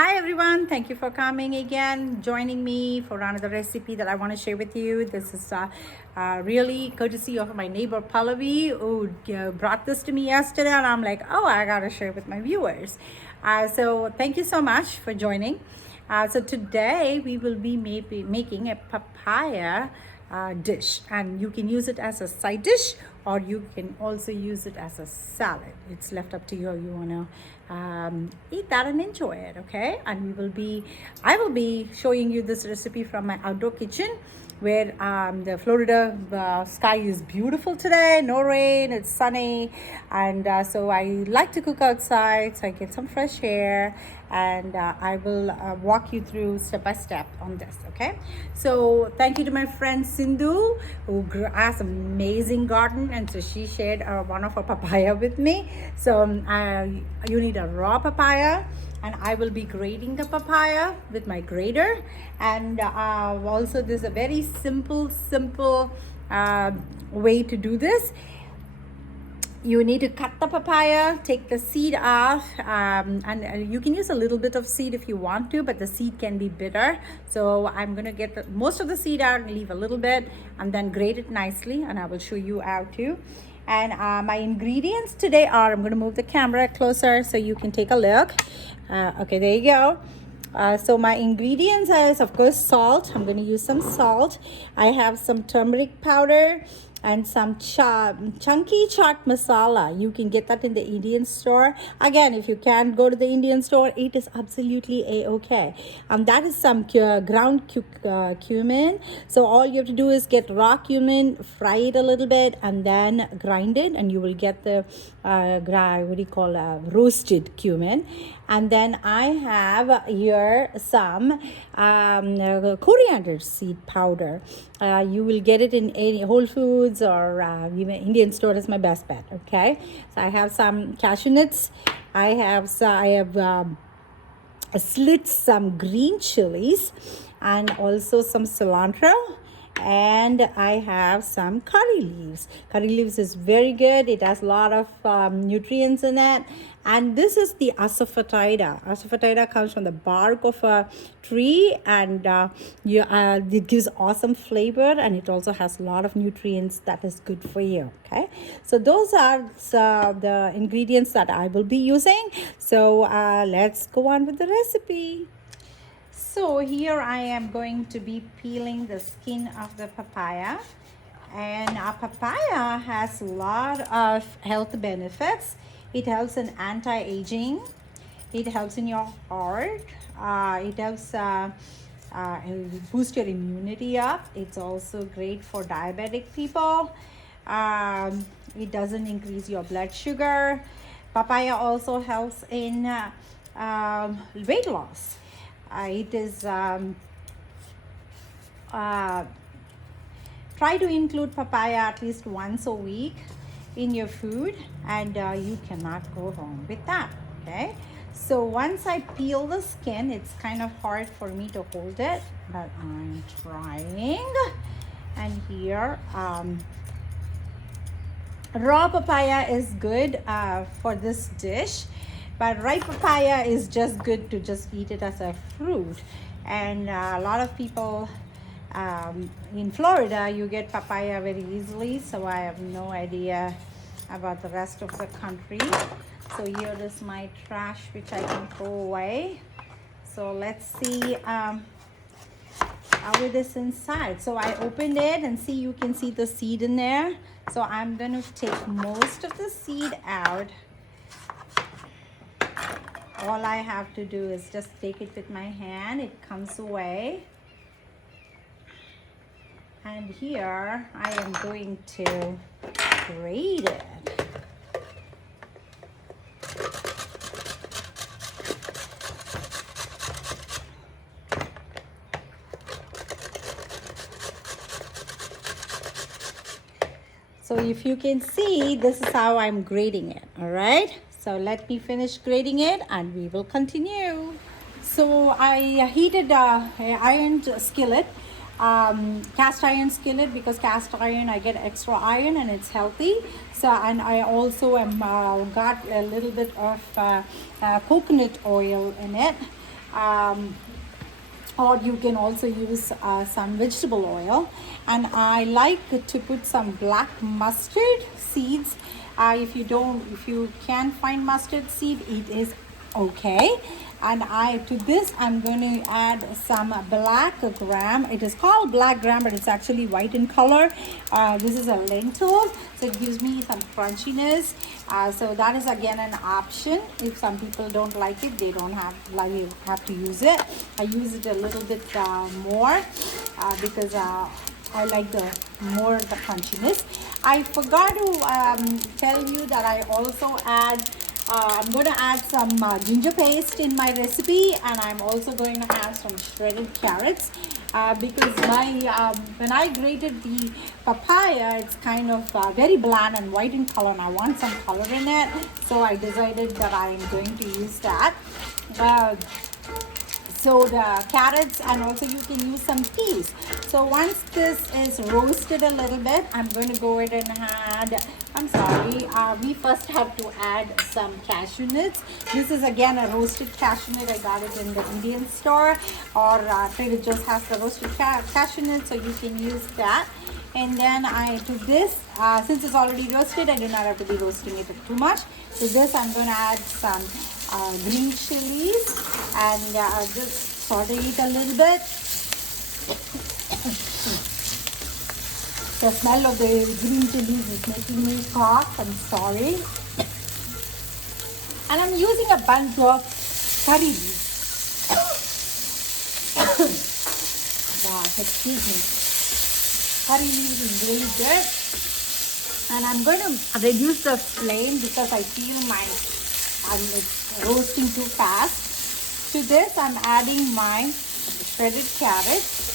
Hi everyone, thank you for coming again, joining me for another recipe that I want to share with you. This is really courtesy of my neighbor Pallavi, who brought this to me yesterday, and I'm like, oh, I gotta share with my viewers. So thank you so much for joining. So today we will be making a papaya dish, and you can use it as a side dish or you can also use it as a salad. It's left up to you. You want to eat that and enjoy it, okay? And I will be showing you this recipe from my outdoor kitchen, where the Florida sky is beautiful today, no rain, it's sunny, and so I like to cook outside so I get some fresh air, and I will walk you through step by step on this, okay? So thank you to my friend Sindhu, who has an amazing garden, and so she shared one of her papaya with me. So you need a raw papaya, and I will be grating the papaya with my grater. And also there's a very simple way to do this. You need to cut the papaya, take the seed off, and you can use a little bit of seed if you want to, but the seed can be bitter. So I'm gonna get most of the seed out and leave a little bit, and then grate it nicely, and I will show you how to. And my ingredients today are, I'm gonna move the camera closer so you can take a look. Okay, there you go. So my ingredients is, of course, salt. I'm going to use some salt. I have some turmeric powder and some chunky chaat masala. You can get that in the Indian store. Again, if you can't go to the Indian store, it is absolutely a-okay. That is some ground cumin. So all you have to do is get raw cumin, fry it a little bit, and then grind it, and you will get the roasted cumin. And then I have here some coriander seed powder. You will get it in any Whole Foods or even Indian store is my best bet. Okay, so I have some cashew nuts. I have slit some green chilies, and also some cilantro, and I have some curry leaves. Curry leaves is very good. It has a lot of nutrients in it. And this is the Asophatida. Asophatida comes from the bark of a tree, and it gives awesome flavor, and it also has a lot of nutrients that is good for you. Okay, so those are the ingredients that I will be using. So let's go on with the recipe. So here I am going to be peeling the skin of the papaya, and our papaya has a lot of health benefits. It helps in anti-aging, it helps in your heart, it helps boost your immunity up. It's also great for diabetic people. It doesn't increase your blood sugar. Papaya also helps in weight loss. It is try to include papaya at least once a week in your food, and you cannot go wrong with that. Okay, so once I peel the skin, it's kind of hard for me to hold it, but I'm trying. And here raw papaya is good for this dish, but ripe papaya is just good to just eat it as a fruit. And a lot of people in Florida, you get papaya very easily, so I have no idea about the rest of the country. So here is my trash, which I can throw away. So let's see how it is inside. So I opened it, and see, you can see the seed in there. So I'm going to take most of the seed out. All I have to do is just take it with my hand. It comes away. And here I am going to grate it. So if you can see, this is how I'm grating it, all right? So let me finish grating it, and we will continue. So I heated an iron skillet, cast iron skillet, because cast iron I get extra iron and it's healthy. So, and I also got a little bit of coconut oil in it. or you can also use some vegetable oil. And I like to put some black mustard seeds. If you can find mustard seed, it is okay. And to this I'm going to add some black gram. It is called black gram, but it's actually white in color. This is a lentil, so it gives me some crunchiness. So that is again an option. If some people don't like it, they don't have to use it. I use it a little bit more because I like the crunchiness. I forgot to tell you that I also I'm going to add some ginger paste in my recipe, and I'm also going to have some shredded carrots because when I grated the papaya, it's kind of very bland and white in color, and I want some color in it. So I decided that I am going to use that. So the carrots, and also you can use some peas. So once this is roasted a little bit, I'm going to go ahead and add, we first have to add some cashew nuts. This is again a roasted cashew nut. I got it in the Indian store, or Trader Joe's has the roasted cashew nuts, so you can use that. And then to this, since it's already roasted, I do not have to be roasting it too much. To this, I'm going to add some green chilies and just saute it a little bit. The smell of the green chilies is making me cough. I'm sorry. And I'm using a bunch of curry leaves. Wow, excuse me. Curry leaves is really good. And I'm going to reduce the flame because I feel it's roasting too fast. To this, I'm adding my shredded carrots.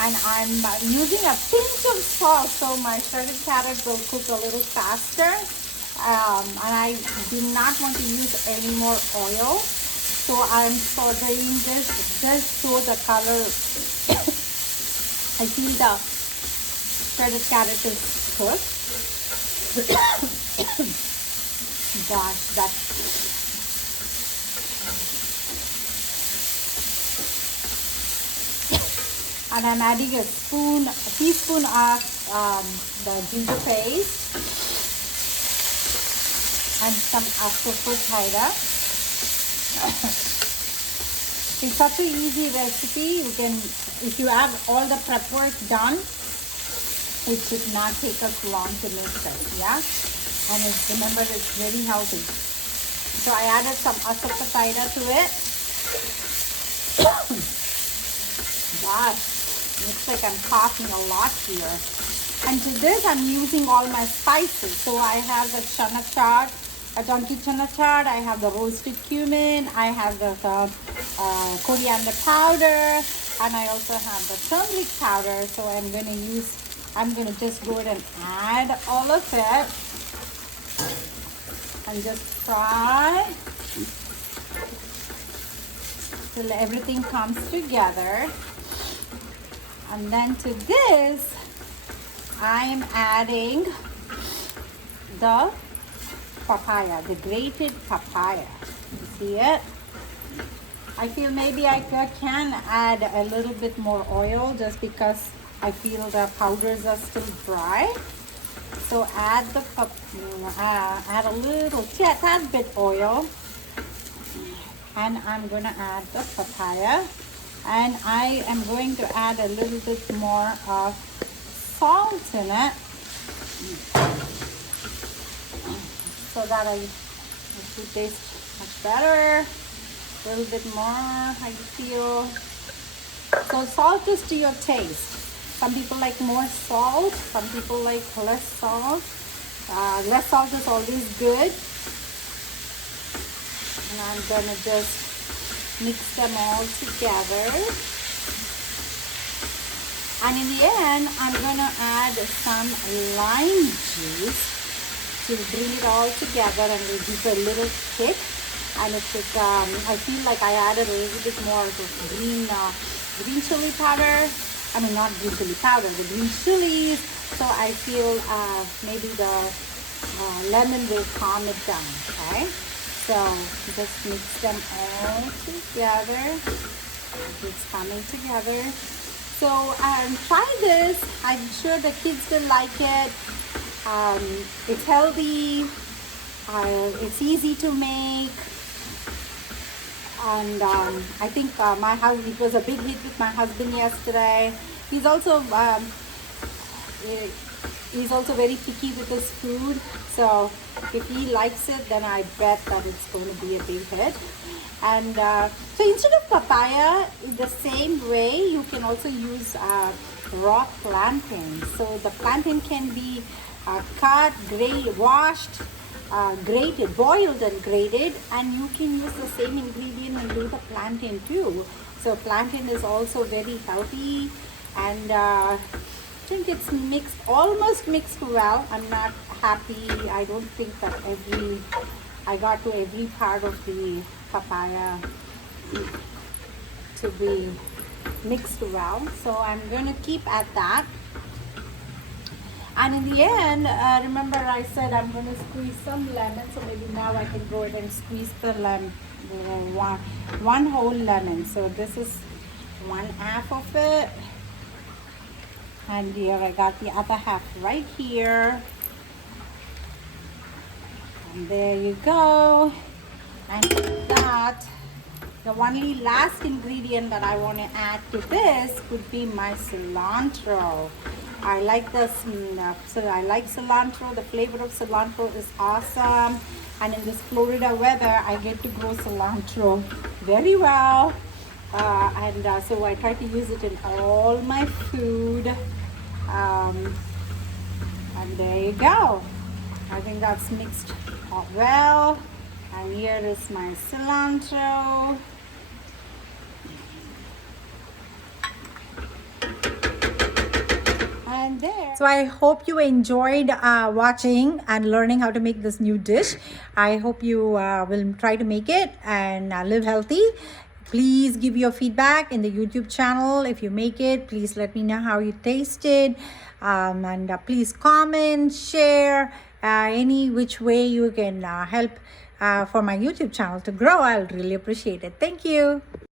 And I'm using a pinch of salt so my shredded carrots will cook a little faster. And I do not want to use any more oil. So I'm sauteing this just so the color, I feel the shredded carrot is cooked. Gosh, and I'm adding a teaspoon of the ginger paste and some Asophatida. It's such an easy recipe. You can, if you have all the prep work done, it should not take us long to make this, yeah? And remember, it's very healthy. So I added some Asophatida to it. Gosh, looks like I'm coughing a lot here. And to this, I'm using all my spices. So I have the chana chaat, a donkey chana chaat. I have the roasted cumin. I have the coriander powder, and I also have the turmeric powder. So I'm going to just go ahead and add all of it and just fry till everything comes together. And then to this, I'm adding the papaya, the grated papaya. You see it? I feel maybe I can add a little bit more oil just because I feel the powders are still dry. So add a little tad bit oil, and I'm gonna add the papaya, and I am going to add a little bit more of salt in it, so that it should taste much better. A little bit more, how you feel. So salt is to your taste. Some people like more salt, some people like less salt. Less salt is always good. And I'm gonna just mix them all together. And in the end, I'm gonna add some lime juice to bring it all together and give it a little kick. And I feel like I added a little bit more of green chili powder. I mean, not green chili powder, the green chilies. So I feel maybe the lemon will calm it down, okay? So just mix them all together. It's coming together. So try this. I'm sure the kids will like it. It's healthy. It's easy to make. And I think my husband, it was a big hit with my husband yesterday. He's also very picky with his food. So if he likes it, then I bet that it's going to be a big hit. And so instead of papaya, in the same way, you can also use raw plantain. So the plantain can be cut, washed, grated, boiled and grated, and you can use the same ingredient and do the plantain too. So plantain is also very healthy, and I think it's almost mixed well. I'm not happy. I don't think that I got to every part of the papaya to be mixed well. So I'm going to keep at that. And in the end, remember I said I'm going to squeeze some lemon. So maybe now I can go ahead and squeeze the lemon, one whole lemon. So this is 1/2 of it. And here I got the other half right here. And there you go. And that, the only last ingredient that I want to add to this could be my cilantro. I like this, so I like cilantro. The flavor of cilantro is awesome. And in this Florida weather, I get to grow cilantro very well. So I try to use it in all my food. And there you go. I think that's mixed well. And here is my cilantro. And there. So I hope you enjoyed watching and learning how to make this new dish. I hope you will try to make it and live healthy. Please give your feedback in the YouTube channel. If you make it, please let me know how you tasted. And please comment, share, any which way you can help for my YouTube channel to grow. I'll really appreciate it. Thank you.